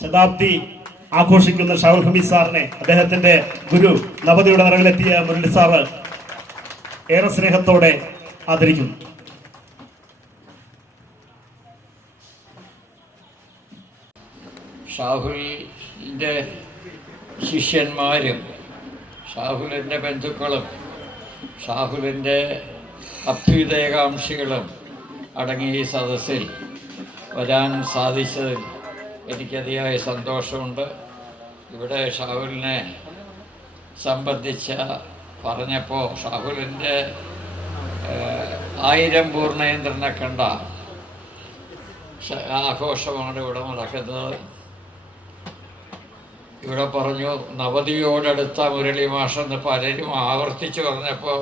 ശതാബ്ദി ആഘോഷിക്കുന്ന ഷാഹുൽ ഹമീദ് സാറിനെ അദ്ദേഹത്തിന്റെ ഗുരു നവതിയുടെ നിറവിലെത്തിയ മുരളി സാറ് ഏറെ സ്നേഹത്തോടെ ആദരിക്കുന്നു. ഷാഹുലിൻ്റെ ശിഷ്യന്മാരും ഷാഹുലിൻ്റെ ബന്ധുക്കളും ഷാഹുലിൻ്റെ അഭ്യുദയകാംക്ഷികളും അടങ്ങിയ ഈ സദസ്സിൽ വരാൻ സാധിച്ചതിൽ എനിക്കതിയായ സന്തോഷമുണ്ട്. ഇവിടെ ഷാഹുലിനെ സംബന്ധിച്ച പറഞ്ഞപ്പോൾ ഷാഹുലിൻ്റെ 1000 പൂർണ്ണയന്ത്രനെ കണ്ട ആഘോഷമാണ് ഇവിടെ നടക്കുന്നത്. ഇവിടെ പറഞ്ഞു നവതിയോടടുത്ത മുരളി മാഷെന്ന് പലരും ആവർത്തിച്ച് പറഞ്ഞപ്പോൾ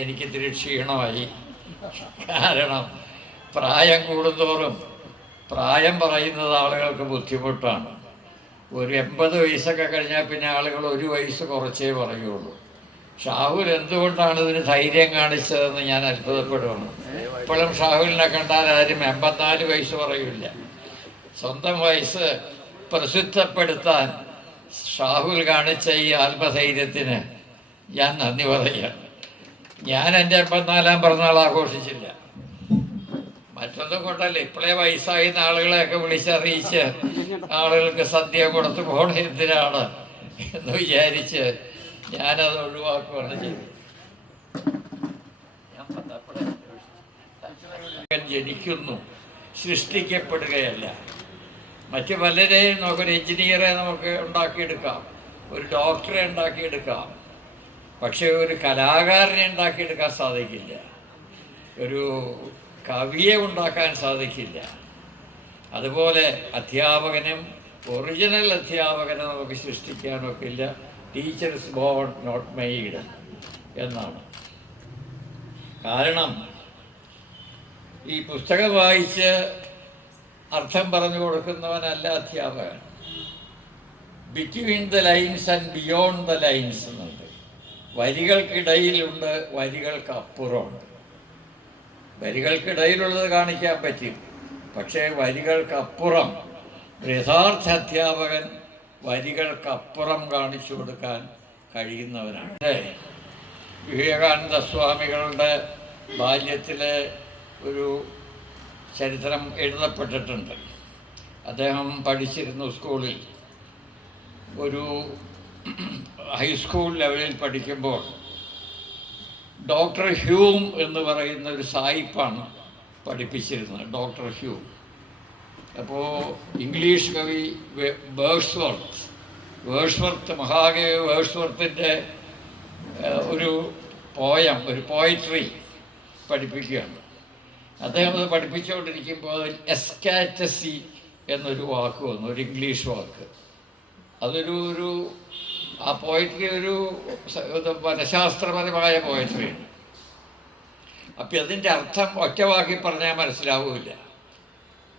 എനിക്കിത്തിരി ക്ഷീണമായി. കാരണം പ്രായം കൂടുന്തോറും പ്രായം പറയുന്നത് ആളുകൾക്ക് ബുദ്ധിമുട്ടാണ്. ഒരു 80 വയസ്സൊക്കെ കഴിഞ്ഞാൽ പിന്നെ ആളുകൾ 1 വയസ്സ് കുറച്ചേ പറയുള്ളൂ. ഷാഹുൽ എന്തുകൊണ്ടാണ് ഇതിന് ധൈര്യം കാണിച്ചതെന്ന് ഞാൻ അത്ഭുതപ്പെടുകയാണ്. ഇപ്പോഴും ഷാഹുലിനെ കണ്ടാൽ ആരും 84 വയസ്സ് പറയില്ല. സ്വന്തം വയസ്സ് പ്രസിദ്ധപ്പെടുത്താൻ ഷാഹുൽ കാണിച്ച ഈ ആത്മധൈര്യത്തിന് ഞാൻ നന്ദി പറയുകയാണ്. ഞാൻ എൻ്റെ 84ാം പിറന്നാൾ ആഘോഷിച്ചില്ല. മറ്റൊന്നും കൊണ്ടല്ല, ഇപ്പോഴേ വയസ്സായിരുന്ന ആളുകളെയൊക്കെ വിളിച്ചറിയിച്ച് ആളുകൾക്ക് സദ്യ കൊടുത്ത് പോണ എന്തിനാണ് എന്ന് വിചാരിച്ച് ഞാനത് ഒഴിവാക്കുകയാണ് ചെയ്തത്. ജനിക്കുന്നു, സൃഷ്ടിക്കപ്പെടുകയല്ല. മറ്റു പലരെയും നമുക്കൊരു എഞ്ചിനീയറെ നമുക്ക് ഉണ്ടാക്കിയെടുക്കാം, ഒരു ഡോക്ടറെ ഉണ്ടാക്കിയെടുക്കാം, പക്ഷെ ഒരു കലാകാരനെ ഉണ്ടാക്കിയെടുക്കാൻ സാധിക്കില്ല, ഒരു കവിയെ ഉണ്ടാക്കാൻ സാധിക്കില്ല. അതുപോലെ അധ്യാപകനും ഒറിജിനൽ അധ്യാപകനെ നമുക്ക് സൃഷ്ടിക്കാനൊക്കില്ല. ടീച്ചേഴ്സ് ബോൺ നോട്ട് മെയ്ഡ് എന്നാണ്. കാരണം ഈ പുസ്തകം വായിച്ച് അർത്ഥം പറഞ്ഞു കൊടുക്കുന്നവനല്ല അധ്യാപകൻ. Between the lines and beyond the lines എന്നുണ്ട്. വരികൾക്കിടയിലുണ്ട്, വരികൾക്ക് അപ്പുറമുണ്ട്. വരികൾക്കിടയിലുള്ളത് കാണിക്കാൻ പറ്റും, പക്ഷേ വരികൾക്കപ്പുറം യഥാർത്ഥ അധ്യാപകൻ വരികൾക്കപ്പുറം കാണിച്ചു കൊടുക്കാൻ കഴിയുന്നവനാണ്. വിവേകാനന്ദ സ്വാമികളുടെ ബാല്യത്തിലെ ഒരു ചരിത്രം എഴുതപ്പെട്ടിട്ടുണ്ട്. അദ്ദേഹം പഠിച്ചിരുന്നു സ്കൂളിൽ. ഒരു ഹൈസ്കൂൾ ലെവലിൽ പഠിക്കുമ്പോൾ ഡോക്ടർ ഹ്യൂം എന്ന് പറയുന്ന ഒരു സായിപ്പാണ് പഠിപ്പിച്ചിരുന്നത്. Doctor Hume. അപ്പോൾ ഇംഗ്ലീഷ് കവി വേഴ്സ്വർത്ത് മഹാകവി വേഴ്സ്വർത്തിൻ്റെ ഒരു പോയം, ഒരു പോയിട്രി പഠിപ്പിക്കുകയാണ്. അദ്ദേഹം അത് പഠിപ്പിച്ചുകൊണ്ടിരിക്കുമ്പോൾ എസ്കാറ്റസി എന്നൊരു വാക്ക് വന്നു, ഒരു ഇംഗ്ലീഷ് വാക്ക്. അതൊരു ആ പോയിട്രി ഒരു മനഃശാസ്ത്രപരമായ പോയിട്രിയാണ്. അപ്പം അതിൻ്റെ അർത്ഥം ഒറ്റവാക്കി പറഞ്ഞാൽ മനസ്സിലാവില്ല.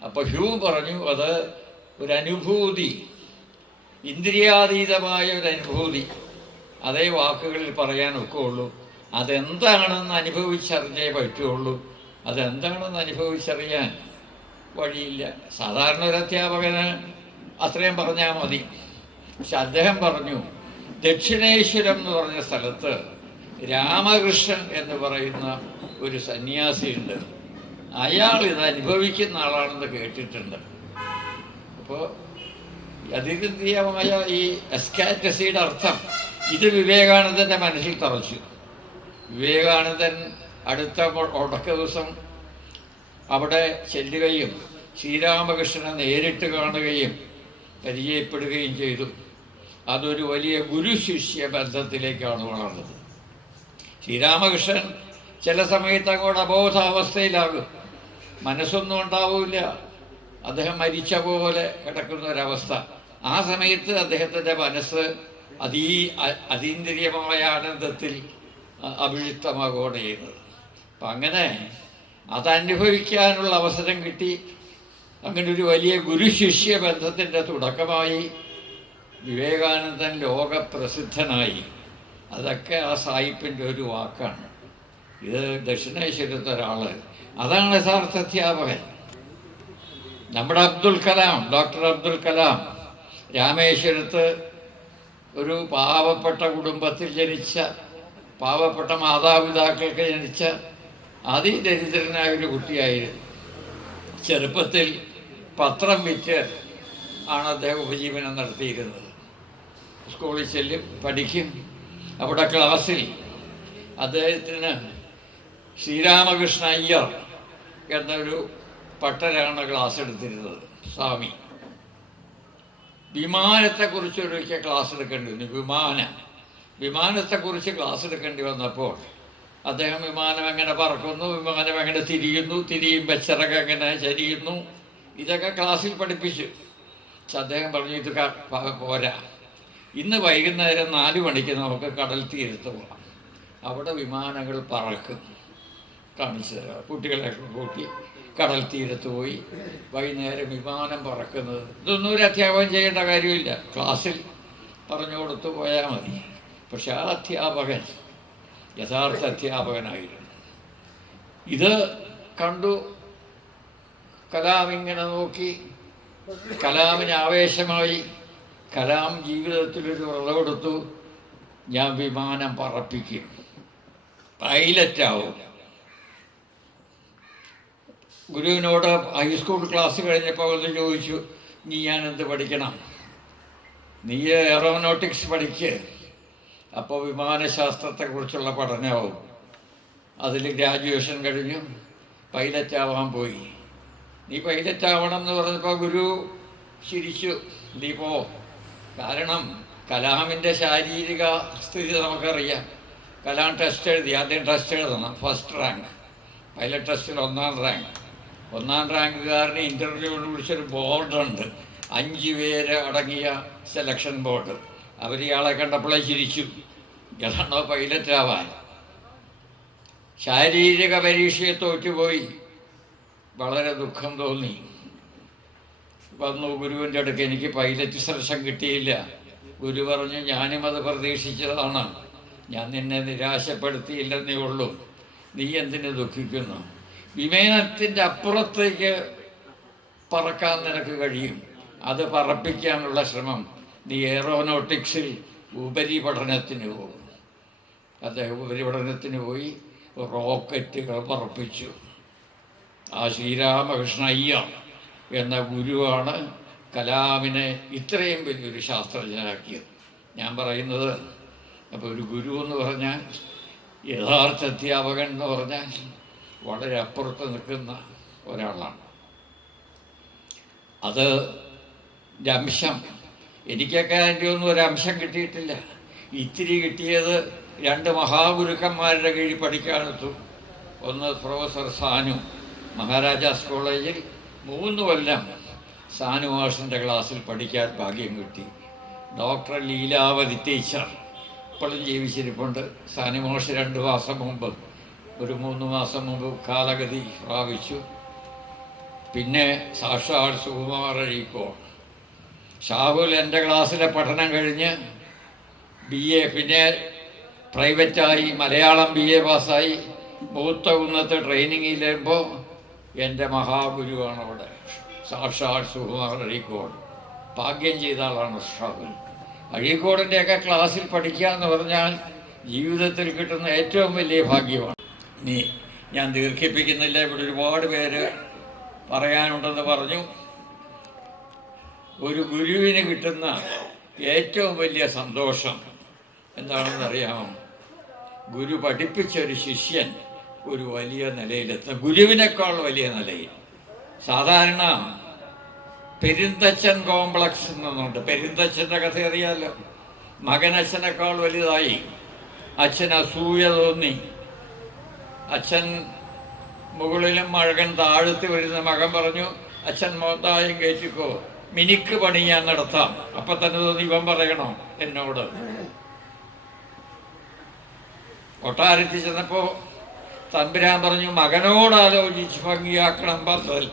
അപ്പോൾ ഹ്യൂം പറഞ്ഞു അത് ഒരു അനുഭൂതി, ഇന്ദ്രിയാതീതമായ ഒരു അനുഭൂതി, അതേ വാക്കുകളിൽ പറയാനൊക്കെ ഉള്ളൂ. അതെന്താണെന്ന് അനുഭവിച്ചറിഞ്ഞേ പറ്റുള്ളൂ. അതെന്താണെന്ന് അനുഭവിച്ചറിയാൻ വഴിയില്ല. സാധാരണ ഒരു അധ്യാപകന് അത്രയും പറഞ്ഞാൽ മതി. പക്ഷെ അദ്ദേഹം പറഞ്ഞു, ദക്ഷിണേശ്വരം എന്ന് പറഞ്ഞ സ്ഥലത്ത് രാമകൃഷ്ണൻ എന്ന് പറയുന്ന ഒരു സന്യാസിയുണ്ട്, അയാൾ ഇത് അനുഭവിക്കുന്ന ആളാണെന്ന് കേട്ടിട്ടുണ്ട്. അപ്പോൾ അതീന്ദ്രിയമായ ഈ എസ്കാറ്റസിയുടെ അർത്ഥം ഇത് വിവേകാനന്ദൻ്റെ മനസ്സിൽ തറച്ചു. വിവേകാനന്ദൻ അടുത്ത ഉടക്ക ദിവസം അവിടെ ചെല്ലുകയും ശ്രീരാമകൃഷ്ണനെ നേരിട്ട് കാണുകയും പരിചയപ്പെടുകയും ചെയ്തു. അതൊരു വലിയ ഗുരുശിഷ്യ ബന്ധത്തിലേക്കാണ് വളർന്നത്. ശ്രീരാമകൃഷ്ണൻ ചില സമയത്ത് അങ്ങോട്ട് അബോധാവസ്ഥയിലാകും, മനസ്സൊന്നും ഉണ്ടാവില്ല, അദ്ദേഹം മരിച്ച പോലെ കിടക്കുന്ന ഒരവസ്ഥ. ആ സമയത്ത് അദ്ദേഹത്തിൻ്റെ മനസ്സ് അതീന്ദ്രിയമായ ആനന്ദത്തിൽ അഭിഷിക്തമാകുകയാണ് ചെയ്യുന്നത്. അപ്പം അങ്ങനെ അതനുഭവിക്കാനുള്ള അവസരം കിട്ടി. അങ്ങനെ ഒരു വലിയ ഗുരുശിഷ്യ ബന്ധത്തിൻ്റെ തുടക്കമായി വിവേകാനന്ദൻ ലോകപ്രസിദ്ധനായി. അതൊക്കെ ആ സായിപ്പിൻ്റെ ഒരു വാക്കാണ്. ഇത് ദക്ഷിണേശ്വരത്തെ ഒരാൾ, അതാണ് യഥാർത്ഥ അധ്യാപകൻ. നമ്മുടെ അബ്ദുൽ കലാം, ഡോക്ടർ അബ്ദുൽ കലാം രാമേശ്വരത്ത് ഒരു പാവപ്പെട്ട കുടുംബത്തിൽ ജനിച്ച, പാവപ്പെട്ട മാതാപിതാക്കൾക്ക് ജനിച്ച അതിദരിദ്രനായ ഒരു കുട്ടിയായിരുന്നു. ചെറുപ്പത്തിൽ പത്രം വിറ്റ് ആണ് അദ്ദേഹം ഉപജീവനം നടത്തിയിരുന്നത്. സ്കൂളിൽ ചെല്ലും, പഠിക്കും. അവിടെ ക്ലാസ്സിൽ അദ്ദേഹത്തിന് ശ്രീരാമകൃഷ്ണ അയ്യർ എന്നൊരു പട്ടരാണ് ക്ലാസ് എടുത്തിരുന്നത്. സ്വാമി വിമാനത്തെക്കുറിച്ചൊരിക്കൽ ക്ലാസ് എടുക്കേണ്ടി വന്നു. വിമാനത്തെക്കുറിച്ച് ക്ലാസ് എടുക്കേണ്ടി വന്നപ്പോൾ അദ്ദേഹം വിമാനം എങ്ങനെ പറക്കുന്നു, വിമാനം എങ്ങനെ തിരിയുമ്പോൾ ചിറക് എങ്ങനെ ചരിയുന്നു, ഇതൊക്കെ ക്ലാസ്സിൽ പഠിപ്പിച്ചു. പക്ഷെ അദ്ദേഹം പറഞ്ഞു, ഇത് പോരാ, ഇന്ന് വൈകുന്നേരം 4 മണിക്ക് നമുക്ക് കടൽ തീരത്ത് പോകാം, അവിടെ വിമാനങ്ങൾ പറക്കും, കാണിച്ചു തരാം. കുട്ടികളെയൊക്കെ കൂട്ടി കടൽ തീരത്ത് പോയി വൈകുന്നേരം വിമാനം പറക്കുന്നത്. ഇതൊന്നും ഒരു അധ്യാപകൻ ചെയ്യേണ്ട കാര്യമില്ല, ക്ലാസ്സിൽ പറഞ്ഞു കൊടുത്തു പോയാൽ മതി. പക്ഷെ ആ അധ്യാപകൻ യഥാർത്ഥ അധ്യാപകനായിരുന്നു. ഇത് കണ്ടു കലാം ഇങ്ങനെ നോക്കി. കലാമിന് ആവേശമായി. കലാം ജീവിതത്തിലൊരു വ്രതമെടുത്തു, ഞാൻ വിമാനം പറപ്പിക്കും, പൈലറ്റാവും. ഗുരുവിനോട് ഹൈസ്കൂൾ ക്ലാസ് കഴിഞ്ഞപ്പോൾ ഒന്ന് ചോദിച്ചു, നീ ഞാനെന്ത് പഠിക്കണം? നീ എയറോനോട്ടിക്സ് പഠിക്ക്, അപ്പോൾ വിമാനശാസ്ത്രത്തെക്കുറിച്ചുള്ള പഠനമാവും. അതിൽ ഗ്രാജുവേഷൻ കഴിഞ്ഞു, പൈലറ്റാവാൻ പോയി. നീ പൈലറ്റാവണം എന്ന് പറഞ്ഞപ്പോൾ ഗുരു ചിരിച്ചു, നീ പോ. കാരണം കലാമിൻ്റെ ശാരീരിക സ്ഥിതി നമുക്കറിയാം. കലാം ടെസ്റ്റ് എഴുതി, ആദ്യം ടെസ്റ്റ് എഴുതണം, ഫസ്റ്റ് റാങ്ക്. പൈലറ്റ് ടെസ്റ്റിൽ 1ാം റാങ്ക്. 1ാം റാങ്കുകാരന് ഇൻ്റർവ്യൂവിന് വിളിച്ചൊരു ബോർഡുണ്ട്, 5 പേര് അടങ്ങിയ സെലക്ഷൻ ബോർഡ്. അവർ ഇയാളെ കണ്ടപ്പോഴേ ചിരിച്ചു, ഇയാളാണോ പൈലറ്റാവാൻ? ശാരീരിക പരീക്ഷയെ തോറ്റുപോയി. വളരെ ദുഃഖം തോന്നി. വന്നു ഗുരുവിൻ്റെ അടുക്ക്, എനിക്ക് പൈലറ്റ് സെലക്ഷൻ കിട്ടിയില്ല. ഗുരു പറഞ്ഞു, ഞാനും അത് പ്രതീക്ഷിച്ചതാണ്, ഞാൻ നിന്നെ നിരാശപ്പെടുത്തിയില്ലെന്നേ ഉള്ളൂ, നീ എന്തിനു ദുഃഖിക്കുന്നു? വിമാനത്തിൻ്റെ അപ്പുറത്തേക്ക് പറക്കാൻ നിനക്ക് കഴിയും, അത് പറപ്പിക്കാനുള്ള ശ്രമം. നീ എയറോനോട്ടിക്സിൽ ഉപരിപഠനത്തിന് പോകും. അദ്ദേഹം ഉപരിപഠനത്തിന് പോയി, റോക്കറ്റുകൾ പറപ്പിച്ചു. ആ ശ്രീരാമകൃഷ്ണ അയ്യർ എന്ന ഗുരുവാണ് കലാമിനെ ഇത്രയും വലിയൊരു ശാസ്ത്രജ്ഞനാക്കിയത്. ഞാൻ പറയുന്നത്, അപ്പോൾ ഒരു ഗുരു എന്ന് പറഞ്ഞാൽ, യഥാർത്ഥ അധ്യാപകൻ എന്ന് പറഞ്ഞാൽ വളരെ അപ്പുറത്ത് നിൽക്കുന്ന ഒരാളാണ്. അത് അംശം എനിക്കൊക്കെ അതിൻ്റെ ഒന്നും ഒരംശം കിട്ടിയിട്ടില്ല. ഇത്തിരി കിട്ടിയത് 2 മഹാഗുരുക്കന്മാരുടെ കീഴിൽ പഠിക്കാനെത്തു. ഒന്ന് പ്രൊഫസർ സാനു, മഹാരാജാസ് കോളേജിൽ 3 കൊല്ലം സാനു മാഷിൻ്റെ ക്ലാസ്സിൽ പഠിക്കാൻ ഭാഗ്യം കിട്ടി. ഡോക്ടർ ലീലാവതി ടീച്ചർ ഇപ്പോഴും ജീവിച്ചിരിപ്പുണ്ട്. സാനു മാഷ് 2 മാസം മുമ്പ്, ഒരു 3 മാസം മുമ്പ് കാലഗതി പ്രാപിച്ചു. പിന്നെ സാക്ഷാൽ സുകുമാർ അഴീക്കോട്. ഷാഹുൽ എൻ്റെ ക്ലാസ്സിലെ പഠനം കഴിഞ്ഞ് BA, പിന്നെ പ്രൈവറ്റായി മലയാളം BA പാസ്സായി. മൂത്ത കുന്നത്ത് ട്രെയിനിങ്ങിൽ വരുമ്പോൾ എൻ്റെ മഹാഗുരുവാണ് അവിടെ, സാക്ഷാൽ സുകുമാർ അഴീക്കോട്. ഭാഗ്യം ചെയ്ത ആളാണ് ഷാഹുൽ. അഴീക്കോടിൻ്റെയൊക്കെ ക്ലാസ്സിൽ പഠിക്കുക എന്ന് പറഞ്ഞാൽ ജീവിതത്തിൽ കിട്ടുന്ന ഏറ്റവും വലിയ ഭാഗ്യമാണ്. ഇനി ഞാൻ ദീർഘിപ്പിക്കുന്നില്ല, ഇവിടെ ഒരുപാട് പേര് പറയാനുണ്ടെന്ന് പറഞ്ഞു. ഒരു ഗുരുവിന് കിട്ടുന്ന ഏറ്റവും വലിയ സന്തോഷം എന്താണെന്നറിയാമോ? ഗുരു പഠിപ്പിച്ച ഒരു ശിഷ്യൻ ഒരു വലിയ നിലയിലെത്തും, ഗുരുവിനേക്കാൾ വലിയ നിലയിൽ. സാധാരണ പെരുന്തച്ഛൻ കോംപ്ലക്സ് എന്നുണ്ട്. പെരുന്തച്ഛൻ്റെ കഥ അറിയാമല്ലോ. മകൻ അച്ഛനേക്കാൾ വലുതായി, അച്ഛൻ അസൂയ തോന്നി. അച്ഛൻ മുകളിലും മകൻ താഴത്ത് വരുന്ന മകൻ പറഞ്ഞു, അച്ഛൻ മോത്തായം കയറ്റിക്കോ, മിനിക്ക് പണി ഞാൻ നടത്താം. അപ്പം തന്നെ തോന്നി, ഇവൻ പറയണോ എന്നോട്? കൊട്ടാരത്തിൽ ചെന്നപ്പോൾ തമ്പുരാൻ പറഞ്ഞു, മകനോടാലോചിച്ച് ഭംഗിയാക്കണം പന്തൽ.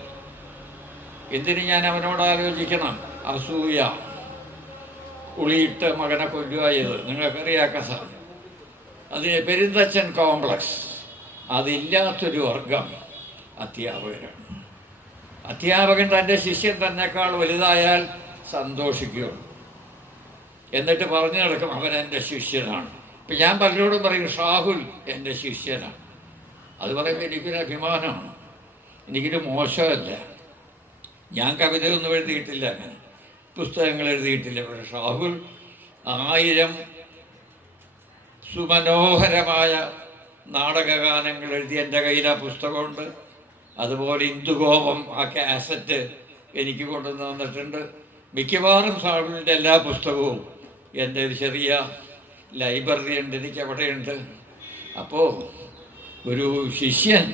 എന്തിന് ഞാൻ അവനോടാലോചിക്കണം? അസൂയ ഉളിയിട്ട് മകനെ കൊല്ലുകയത് നിങ്ങൾക്കറിയാക്ക സാർ. അതിന് പെരുന്തച്ഛൻ കോംപ്ലക്സ്. അതില്ലാത്തൊരു വർഗം അധ്യാപകരാണ്. അധ്യാപകൻ തൻ്റെ ശിഷ്യൻ തന്നെക്കാൾ വലുതായാൽ സന്തോഷിക്കുകയുള്ളൂ. എന്നിട്ട് പറഞ്ഞു നടക്കും അവൻ എൻ്റെ ശിഷ്യനാണ്. ഇപ്പം ഞാൻ പലരോടും പറയും ഷാഹുൽ എൻ്റെ ശിഷ്യനാണ്. അത് പറയുമ്പോൾ എനിക്കൊരു അഭിമാനമാണ്, എനിക്കൊരു മോശമല്ല. ഞാൻ കവിതയൊന്നും എഴുതിയിട്ടില്ല, അങ്ങനെ പുസ്തകങ്ങൾ എഴുതിയിട്ടില്ല. പക്ഷേ ഷാഹുൽ 1000 സുമനോഹരമായ നാടകഗാനങ്ങൾ എഴുതി എൻ്റെ കയ്യിൽ ആ പുസ്തകമുണ്ട്. അതുപോലെ ഇന്ദുഗോപം ആ കാസറ്റ് എനിക്ക് കൊണ്ടുവന്ന് തന്നിട്ടുണ്ട്. മിക്കവാറും ഷാഹുലിൻ്റെ എല്ലാ പുസ്തകവും എൻ്റെ ഒരു ചെറിയ ലൈബ്രറി ഉണ്ട്, എനിക്ക് അവിടെയുണ്ട്. അപ്പോൾ ഒരു ശിഷ്യൻ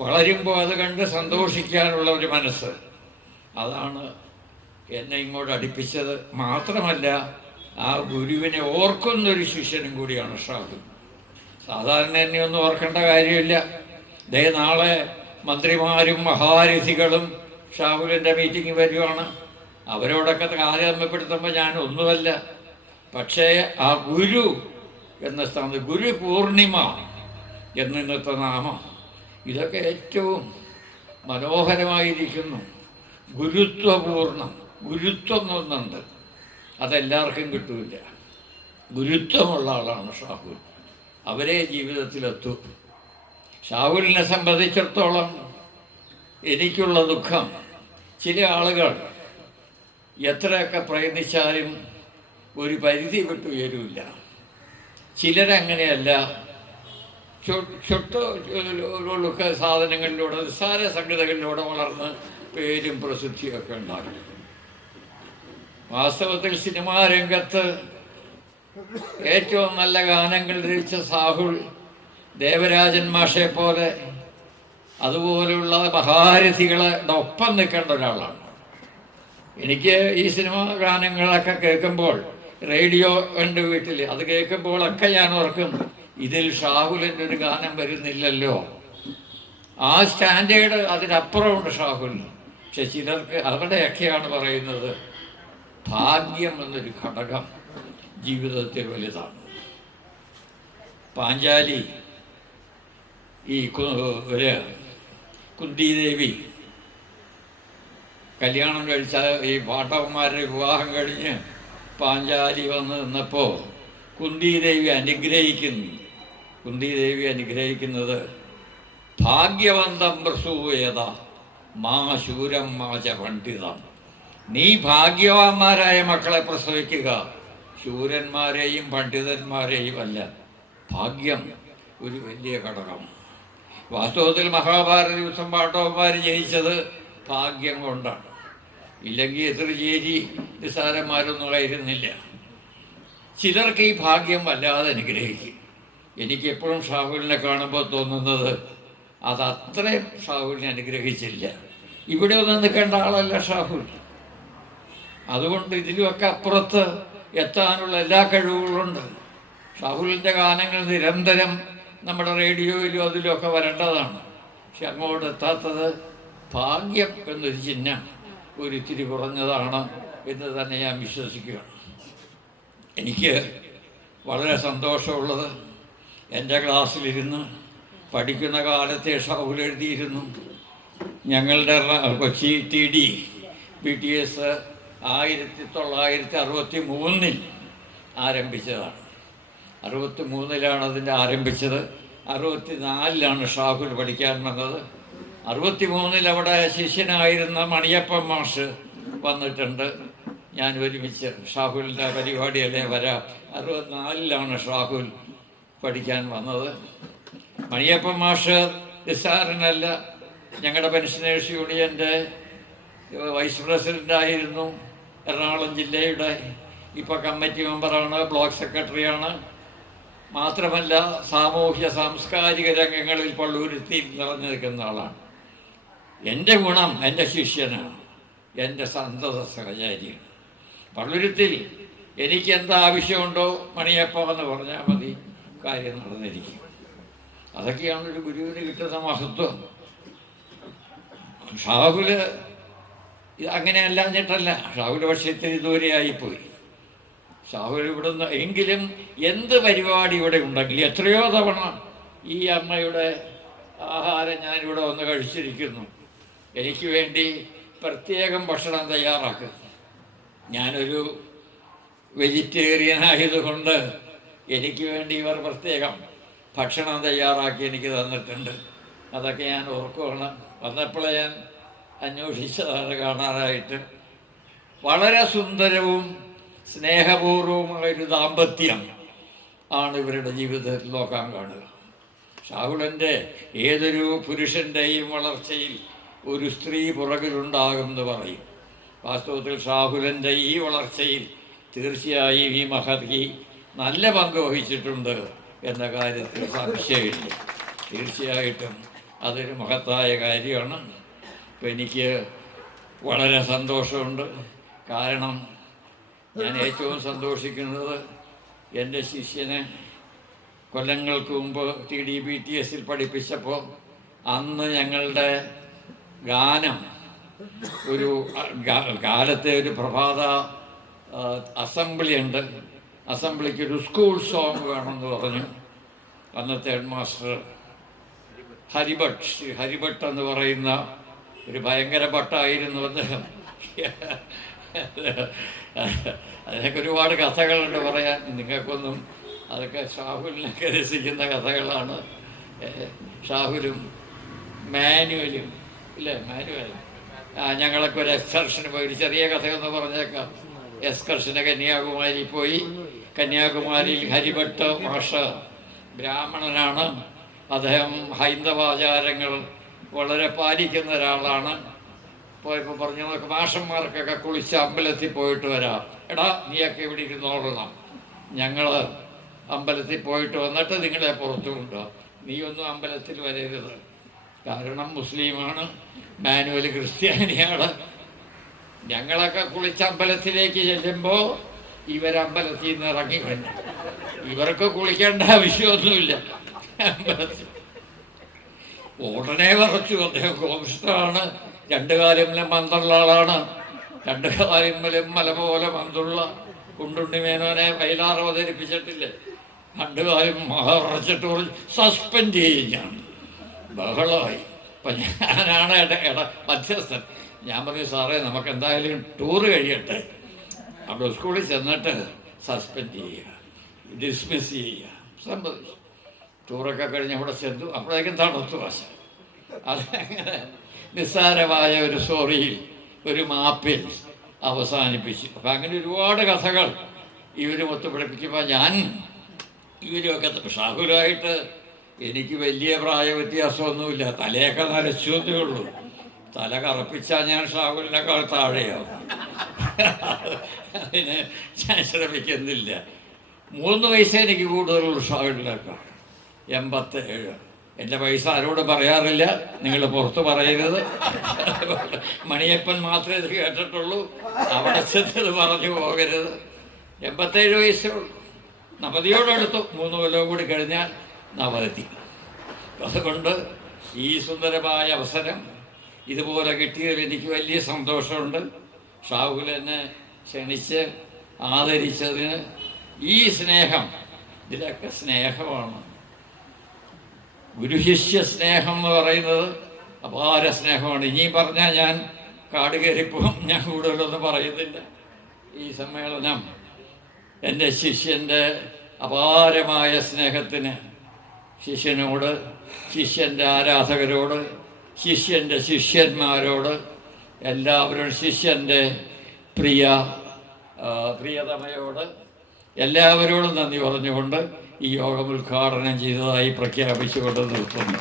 വളരുമ്പോൾ അത് കണ്ട് സന്തോഷിക്കാനുള്ള ഒരു മനസ്സ്, അതാണ് എന്നെ ഇങ്ങോട്ട് അടുപ്പിച്ചത്. മാത്രമല്ല ആ ഗുരുവിനെ ഓർക്കുന്നൊരു ശിഷ്യനും കൂടിയാണ് ഷാഹുൽ. സാധാരണ എന്നെ ഒന്നും ഓർക്കേണ്ട കാര്യമില്ല. നാളെ മന്ത്രിമാരും മഹാരഥികളും ഷാഹുലിൻ്റെ മീറ്റിംഗ് വരുവാണ്. അവരോടൊക്കെ താരതമ്യപ്പെടുത്തുമ്പോൾ ഞാൻ ഒന്നുമല്ല. പക്ഷേ ആ ഗുരു എന്ന സ്ഥാനത്ത് ഗുരു പൂർണിമ എന്നിന്നത്തെ നാമം, ഇതൊക്കെ ഏറ്റവും മനോഹരമായിരിക്കുന്നു. ഗുരുത്വപൂർണം, ഗുരുത്വം ഒന്നുണ്ട്, അതെല്ലാവർക്കും കിട്ടൂല. ഗുരുത്വമുള്ള ആളാണ് ഷാഹുൽ, അവരെ ജീവിതത്തിലെത്തൂ. ഷാഹുലിനെ സംബന്ധിച്ചിടത്തോളം എനിക്കുള്ള ദുഃഖം, ചില ആളുകൾ എത്രയൊക്കെ പ്രയത്നിച്ചാലും ഒരു പരിധി വിട്ടുയരില്ല. ചിലരങ്ങനെയല്ല, ചുട്ടൊഴുക്ക സാധനങ്ങളിലൂടെ, നിസ്സാര സംഗതികളിലൂടെ വളർന്ന് പേരും പ്രസിദ്ധിയൊക്കെ ഉണ്ടാകും. വാസ്തവത്തിൽ സിനിമാ രംഗത്ത് ഏറ്റവും നല്ല ഗാനങ്ങൾ രചിച്ച ഷാഹുൽ ദേവരാജൻ മാഷെ പോലെ അതുപോലെയുള്ള മഹാരഥികളെ ഒപ്പം നിൽക്കേണ്ട ഒരാളാണ്. എനിക്ക് ഈ സിനിമാ ഗാനങ്ങളൊക്കെ കേൾക്കുമ്പോൾ, റേഡിയോ ഉണ്ട് വീട്ടിൽ, അത് കേൾക്കുമ്പോഴൊക്കെ ഞാൻ ഓർക്കും, ഇതിൽ ഷാഹുലിൻ്റെ ഒരു ഗാനം വരുന്നില്ലല്ലോ. ആ സ്റ്റാൻഡേർഡ് അതിനപ്പുറമുണ്ട് ഷാഹുലിന്. പക്ഷെ ചിലർക്ക് അവിടെയൊക്കെയാണ് പറയുന്നത് ഭാഗ്യം എന്നൊരു ഘടകം ജീവിതത്തിൽ വലുതാണ്. പാഞ്ചാലി ഈ ഒരു കുന്തിദേവി കല്യാണം കഴിച്ച ഈ പാട്ടവന്മാരുടെ വിവാഹം കഴിഞ്ഞ് പാഞ്ചാലി വന്ന് നിന്നപ്പോൾ കുന്തിദേവി അനുഗ്രഹിക്കുന്നത് ഭാഗ്യവന്തം പ്രസൂയത മാ ശൂരം മാച പണ്ഡിതം. നീ ഭാഗ്യവാന്മാരായ മക്കളെ പ്രസവിക്കുക, ശൂരന്മാരെയും പണ്ഡിതന്മാരെയും അല്ല. ഭാഗ്യം ഒരു വലിയ ഘടകം. വാസ്തവത്തിൽ മഹാഭാരത യുദ്ധം പാണ്ഡവന്മാർ ജയിച്ചത് ഭാഗ്യം കൊണ്ടാണ്. ഇല്ലെങ്കിൽ എതിർചേരി നിസ്സാരന്മാരൊന്നും ആയിരുന്നില്ല. ചിലർക്ക് ഈ ഭാഗ്യം വല്ലാതെ അനുഗ്രഹിക്കും. എനിക്കെപ്പോഴും ഷാഹുലിനെ കാണുമ്പോൾ തോന്നുന്നത് അതത്രയും ഷാഹുലിനെ അനുഗ്രഹിച്ചില്ല. ഇവിടെ ഒന്നും നിൽക്കേണ്ട ആളല്ല ഷാഹുൽ. അതുകൊണ്ട് ഇതിലുമൊക്കെ അപ്പുറത്ത് എത്താനുള്ള എല്ലാ കഴിവുകളുണ്ട്. ഷാഹുലിൻ്റെ ഗാനങ്ങൾ നിരന്തരം നമ്മുടെ റേഡിയോയിലും അതിലുമൊക്കെ വരേണ്ടതാണ്. പക്ഷെ അങ്ങോട്ട് എത്താത്തത് ഭാഗ്യം എന്നൊരു ചിഹ്നം ഒരിത്തിരി കുറഞ്ഞതാണ് എന്ന് തന്നെ ഞാൻ വിശ്വസിക്കുകയാണ്. എനിക്ക് വളരെ സന്തോഷമുള്ളത്, എൻ്റെ ക്ലാസ്സിലിരുന്ന് പഠിക്കുന്ന കാലത്തെ ഷാഹുൽ എഴുതിയിരുന്നു. ഞങ്ങളുടെ കൊച്ചി TD BTS 1963 ആരംഭിച്ചതാണ്. 63 അതിൻ്റെ ആരംഭിച്ചത്. 64 ഷാഹുൽ പഠിക്കാൻ വന്നത്. 63 അവിടെ ശിഷ്യനായിരുന്ന മണിയപ്പൻ മാഷ് വന്നിട്ടുണ്ട്. ഞാൻ ഒരുമിച്ച് ഷാഹുലിൻ്റെ പരിപാടിയല്ലേ വരാം. 64 ഷാഹുൽ പഠിക്കാൻ വന്നത്. മണിയപ്പൻ മാഷ് നിസ്സാരനല്ല. ഞങ്ങളുടെ പെൻഷനേഴ്സ് യൂണിയൻ്റെ വൈസ് പ്രസിഡൻ്റായിരുന്നു. എറണാകുളം ജില്ലയുടെ ഇപ്പോൾ കമ്മിറ്റി മെമ്പറാണ്, ബ്ലോക്ക് സെക്രട്ടറിയാണ്. മാത്രമല്ല സാമൂഹ്യ സാംസ്കാരിക രംഗങ്ങളിൽ പള്ളുരുത്തി നിറഞ്ഞു നിൽക്കുന്ന ആളാണ്. എൻ്റെ ഗുണം എൻ്റെ ശിഷ്യനാണ്, എൻ്റെ സന്തത സഹചാരിയാണ്. പള്ളുരുത്തിൽ എനിക്ക് എന്താവശ്യമുണ്ടോ മണിയപ്പം എന്ന് പറഞ്ഞാൽ മതി, കാര്യം നടന്നിരിക്കും. അതൊക്കെയാണ് ഒരു ഗുരുവിന് കിട്ടുന്ന മഹത്വം. ഷാഹുല് അങ്ങനെ അല്ലാഞ്ഞിട്ടല്ല, ഷാഹുല് പക്ഷേ ഇത്തിരി ദൂരെയായിപ്പോയി. ഷാഹുൽ ഇവിടുന്ന് എങ്കിലും എന്ത് പരിപാടി ഇവിടെ ഉണ്ടെങ്കിൽ എത്രയോ തവണ ഈ അമ്മയുടെ ആഹാരം ഞാനിവിടെ വന്ന് കഴിച്ചിരിക്കുന്നു. എനിക്ക് വേണ്ടി പ്രത്യേകം ഭക്ഷണം തയ്യാറാക്കും. ഞാനൊരു വെജിറ്റേറിയൻ ആയതുകൊണ്ട് എനിക്ക് വേണ്ടി ഇവർ പ്രത്യേകം ഭക്ഷണം തയ്യാറാക്കി എനിക്ക് തന്നിട്ടുണ്ട്. അതൊക്കെ ഞാൻ ഓർക്കുകയാണ്. വന്നപ്പോഴേ ഞാൻ അന്വേഷിച്ചതാണ് കാണാനായിട്ട്. വളരെ സുന്ദരവും സ്നേഹപൂർവവുമായൊരു ദാമ്പത്യം ആണ് ഇവരുടെ ജീവിതത്തിൽ നോക്കാൻ കാണുക. ഷാഹുലൻ്റെ ഏതൊരു പുരുഷൻ്റെയും വളർച്ചയിൽ ഒരു സ്ത്രീ പുറകിലുണ്ടാകുമെന്ന് പറയും. വാസ്തവത്തിൽ ഷാഹുലൻ്റെ ഈ വളർച്ചയിൽ തീർച്ചയായും ഈ മഹതി നല്ല പങ്ക് വഹിച്ചിട്ടുണ്ട് എന്ന കാര്യത്തിൽ സംശയമില്ല. തീർച്ചയായിട്ടും അതൊരു മഹത്തായ കാര്യമാണ്. ഇപ്പം എനിക്ക് വളരെ സന്തോഷമുണ്ട്. കാരണം ഞാൻ ഏറ്റവും സന്തോഷിക്കുന്നത് എൻ്റെ ശിഷ്യനെ കൊല്ലങ്ങൾക്ക് മുമ്പ് TDBTS പഠിപ്പിച്ചപ്പോൾ അന്ന് ഞങ്ങളുടെ ഗാനം ഒരു കാലത്തെ ഒരു പ്രഭാത അസംബ്ലി ഉണ്ട്. അസംബ്ലിക്ക് ഒരു സ്കൂൾ സോങ് വേണമെന്ന് പറഞ്ഞു. അന്നത്തെ ഹെഡ് മാസ്റ്റർ ഹരിഭട്ട് എന്ന് പറയുന്ന ഒരു ഭയങ്കര ഭട്ടായിരുന്നു അദ്ദേഹം. അതിനൊക്കെ ഒരുപാട് കഥകളുണ്ട് പറയാൻ. നിങ്ങൾക്കൊന്നും അതൊക്കെ ഷാഹുലിനൊക്കെ രസിക്കുന്ന കഥകളാണ്. ഷാഹുലും മാനുവലും ഇല്ലേ, മാനുവലും ഞങ്ങളൊക്കെ ഒരു എക്സ്കർഷന് പോയി. ഒരു ചെറിയ കഥയൊന്ന് പറഞ്ഞേക്കാം. എക്സ്കർഷന് കന്യാകുമാരി പോയി. കന്യാകുമാരിയിൽ ഹരിഭട്ട് മാഷ് ബ്രാഹ്മണനാണ്. അദ്ദേഹം ഹൈന്ദവാചാരങ്ങൾ വളരെ പാലിക്കുന്ന ഒരാളാണ്. പോയപ്പോൾ പറഞ്ഞു, നമുക്ക് മാഷന്മാർക്കൊക്കെ കുളിച്ച് അമ്പലത്തിൽ പോയിട്ട് വരാം. എടാ നീയൊക്കെ ഇവിടെ ഇരുന്നോളണം, ഞങ്ങൾ അമ്പലത്തിൽ പോയിട്ട് വന്നിട്ട് നിങ്ങളെ പുറത്തു കൊണ്ടുപോകാം, നീ ഒന്നും അമ്പലത്തിൽ വരരുത്. കാരണം മുസ്ലിമാണ്, മാനുവൽ ക്രിസ്ത്യാനിയാണ്. ഞങ്ങളൊക്കെ കുളിച്ച് അമ്പലത്തിലേക്ക് ചെല്ലുമ്പോൾ ഇവരമ്പലത്തിൽ നിന്ന് ഇറങ്ങി വന്നു. ഇവർക്ക് കുളിക്കേണ്ട ആവശ്യമൊന്നുമില്ല അമ്പലത്തിൽ. ഉടനെ പറച്ചു. അദ്ദേഹം കോമിഷ്ടാണ്. രണ്ടു കാലങ്ങളിലും മന്ത്രമുള്ള ആളാണ്. രണ്ടു കാലങ്ങളിലും മല പോലെ മന്ത്രുള്ള കുണ്ടുണ്ണി മേനോനെ വയലാർ അവതരിപ്പിച്ചിട്ടില്ലേ? രണ്ടു കാലം മഹാറച്ചിട്ട് സസ്പെൻഡ് ചെയ്യും. ബഹളമായി. അപ്പം ഞാനാണ് മധ്യസ്ഥൻ. ഞാൻ പറഞ്ഞു, സാറേ നമുക്ക് എന്തായാലും ടൂറ് കഴിയട്ടെ, അവിടെ സ്കൂളിൽ ചെന്നിട്ട് സസ്പെൻഡ് ചെയ്യുക, ഡിസ്മിസ് ചെയ്യുക. സമ്മതിച്ചു. ടൂറൊക്കെ കഴിഞ്ഞ് അവിടെ ചെന്നു. അപ്പോഴേക്കും തണുത്തു വശ. അതങ്ങനെ നിസ്സാരമായ ഒരു സ്റ്റോറിയിൽ, ഒരു മാപ്പിൽ അവസാനിപ്പിച്ചു. അപ്പം അങ്ങനെ ഒരുപാട് കഥകൾ ഇവരുമൊത്ത് പഠിപ്പിക്കുമ്പോൾ ഞാൻ ഇവരുമൊക്കെ ഷാഹുലുമായിട്ട് എനിക്ക് വലിയ പ്രായ വ്യത്യാസമൊന്നുമില്ല. തലയൊക്കെ നരച്ചേ ഉള്ളൂ. തല കറപ്പിച്ചാൽ ഞാൻ ഷാഹുലിനേക്കാൾ താഴെയാവും. അതിന് ഞാൻ ശ്രമിക്കുന്നില്ല. 3 വയസ്സേ എനിക്ക് കൂടുതലുള്ള ഷാഹുലിനേക്കാൾ. 87. എൻ്റെ പൈസ ആരോടും പറയാറില്ല, നിങ്ങൾ പുറത്ത് പറയരുത്. മണിയപ്പൻ മാത്രമേ ഇത് കേട്ടിട്ടുള്ളൂ, അവിടെ ചെന്നത് പറഞ്ഞു പോകരുത്. 87 വയസ്സേ ഉള്ളൂ. നവതിയോടടുത്തു. 3 കൊല്ലം കൂടി കഴിഞ്ഞാൽ നവതി. അതുകൊണ്ട് ഈ സുന്ദരമായ അവസരം ഇതുപോലെ കിട്ടിയതിൽ എനിക്ക് വലിയ സന്തോഷമുണ്ട്. ഷാഹുൽ എന്നെ ക്ഷണിച്ച് ആദരിച്ചതിന് ഈ സ്നേഹം, ഇതിലൊക്കെ സ്നേഹമാണ്. ഗുരുശിഷ്യ സ്നേഹം എന്ന് പറയുന്നത് അപാര സ്നേഹമാണ്. ഇനിയും പറഞ്ഞാൽ ഞാൻ കാട് കയറിപ്പോവും. ഞാൻ കൂടുതലൊന്നും പറയുന്നില്ല. ഈ സമ്മേളനം എൻ്റെ ശിഷ്യൻ്റെ അപാരമായ സ്നേഹത്തിന്, ശിഷ്യനോട്, ശിഷ്യൻ്റെ ആരാധകരോട്, ശിഷ്യൻ്റെ ശിഷ്യന്മാരോട്, എല്ലാവരും ശിഷ്യൻ്റെ പ്രിയതമയോട് എല്ലാവരോടും നന്ദി പറഞ്ഞുകൊണ്ട് ഈ യോഗം ഉദ്ഘാടനം ചെയ്തതായി പ്രഖ്യാപിച്ചുകൊണ്ട് നിർത്തുന്നു.